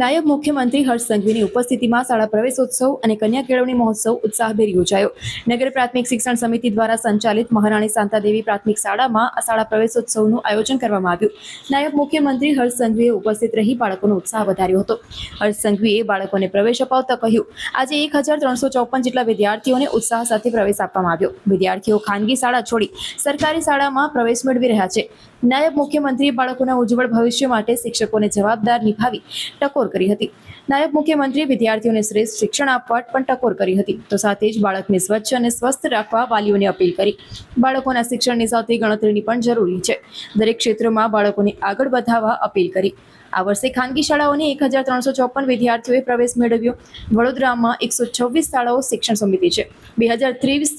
નાયબ મુખ્યમંત્રી હર્ષ સંઘવીની ઉપસ્થિતિમાં શાળા પ્રવેશોત્સવ અને કન્યા કેળવણી મહોત્સવ ઉત્સાહભેર યોજાયો। નગર પ્રાથમિક શિક્ષણ સમિતિ દ્વારા સંચાલિત મહારાણી શાંતાદેવી પ્રાથમિક શાળામાં આ શાળા પ્રવેશોત્સવનું આયોજન કરવામાં આવ્યું। નાયબ મુખ્યમંત્રી હર્ષ સંઘવીએ ઉપસ્થિત રહી બાળકોનો ઉત્સાહ વધાર્યો હતો। હર્ષ સંઘવીએ બાળકોને પ્રવેશ અપાવતા કહ્યું, આજે 1354 જેટલા વિદ્યાર્થીઓને ઉત્સાહ સાથે પ્રવેશ આપવામાં આવ્યો। વિદ્યાર્થીઓ ખાનગી શાળા છોડી સરકારી શાળામાં પ્રવેશ મેળવી રહ્યા છે। નાયબ મુખ્યમંત્રીએ બાળકોના ઉજ્જવળ ભવિષ્ય માટે શિક્ષકોને જવાબદાર નિભાવી ટકોર કરી હતી। નાયબ મુખ્યમંત્રીએ વિદ્યાર્થીઓને શ્રેષ્ઠ શિક્ષણ આપવા પણ ટકોર કરી હતી। તો સાથે જ બાળકને સ્વચ્છ અને સ્વસ્થ રાખવા વાલીઓને અપીલ કરી। બાળકોના શિક્ષણની સાથે ગણતરીની પણ જરૂરી છે। દરેક ક્ષેત્રમાં બાળકોને આગળ વધારવા અપીલ કરી। આ વર્ષે ખાનગી શાળાઓની 1354 વિદ્યાર્થીઓએ પ્રવેશ મેળવ્યો। વડોદરામાં 126 શાળાઓ શિક્ષણ સમિતિ છે। 2030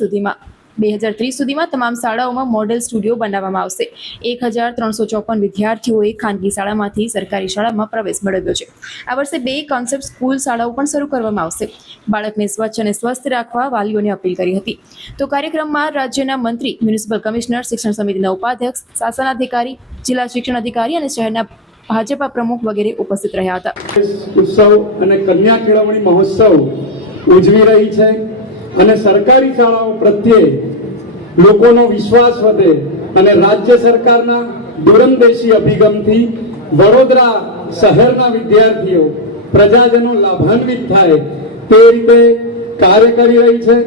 સુધીમાં તમામ શાળાઓમાં મોડેલ સ્ટુડિયો બનાવવામાં આવશે। 1354 વિદ્યાર્થીઓએ ખાનગી શાળામાંથી સરકારી શાળામાં પ્રવેશ મેળવ્યો છે। આ વર્ષે 2 કોન્સેપ્ટ સ્કૂલ શાળાઓ પણ શરૂ કરવામાં આવશે। બાળકને સ્વચ્છ અને સ્વસ્થ રાખવા વાલીઓને અપીલ કરી હતી। તો કાર્યક્રમમાં રાજ્યના મંત્રી, મ્યુનિસિપલ કમિશનર, શિક્ષણ સમિતિના ઉપાધ્યક્ષ, શાસનાધિકારી, જિલ્લા શિક્ષણ અધિકારી અને શહેરના ભાજપા પ્રમુખ વગેરે ઉપસ્થિત રહ્યા હતા। ઉત્સવ અને કન્યા કેળવણી મહોત્સવ ઉજવી રહી છે અને સરકારી શાળાઓ પ્રત્યે લોકોનો વિશ્વાસ વધે અને રાજ્ય સરકારના દૂરંદેશી અભિગમથી વડોદરા શહેરના વિદ્યાર્થીઓ, પ્રજાજનો લાભાન્વિત થાય તે રીતે કાર્ય કરી રહી છે।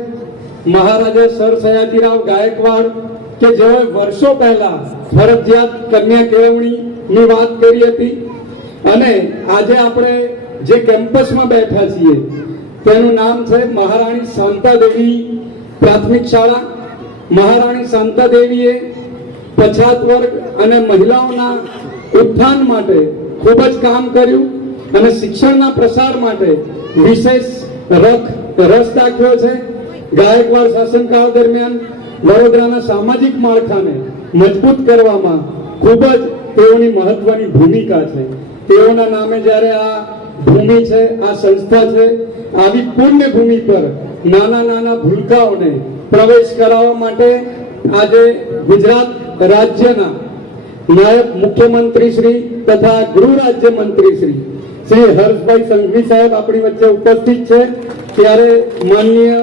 મહારાજા સર સયાજીરાવ ગાયકવાડ કે જેઓ વર્ષો પહેલા ફરજિયાત કન્યા કેળવણીની વાત કરી હતી અને આજે આપણે જે કેમ્પસમાં બેઠા છીએ તેનું નામ છે મહારાણી શાંતાદેવી પ્રાથમિક શાળા। મહારાણી શાંતાદેવીએ પછાત વર્ગ અને મહિલાઓના ઉત્થાન માટે ખૂબ જ કામ કર્યું અને શિક્ષણના પ્રસાર માટે વિશેષ રસ દાખવ્યો છે। ગાયકવાડ શાસનકાળ દરમિયાન વડોદરાના સામાજિક માળખાને મજબૂત કરવામાં ખૂબ જ તેઓની મહત્વની ભૂમિકા છે। તેઓના નામે જ્યારે આ ભૂમિ છે, આ સંસ્થા છે, આવી પુણ્ય ભૂમિ પર નાના નાના ભૂલકાઓને પ્રવેશ કરાવવા માટે આજે ગુજરાત રાજ્યના નાયબ મુખ્યમંત્રી શ્રી તથા ગૃહ રાજ્ય મંત્રી શ્રી હર્ષભાઈ સંઘવી સાહેબ આપણી વચ્ચે ઉપસ્થિત છે। ત્યારે માનનીય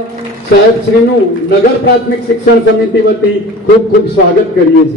સાહેબ શ્રીનું નગર પ્રાથમિક શિક્ષણ સમિતિ વતી ખૂબ ખૂબ સ્વાગત કરીએ છીએ।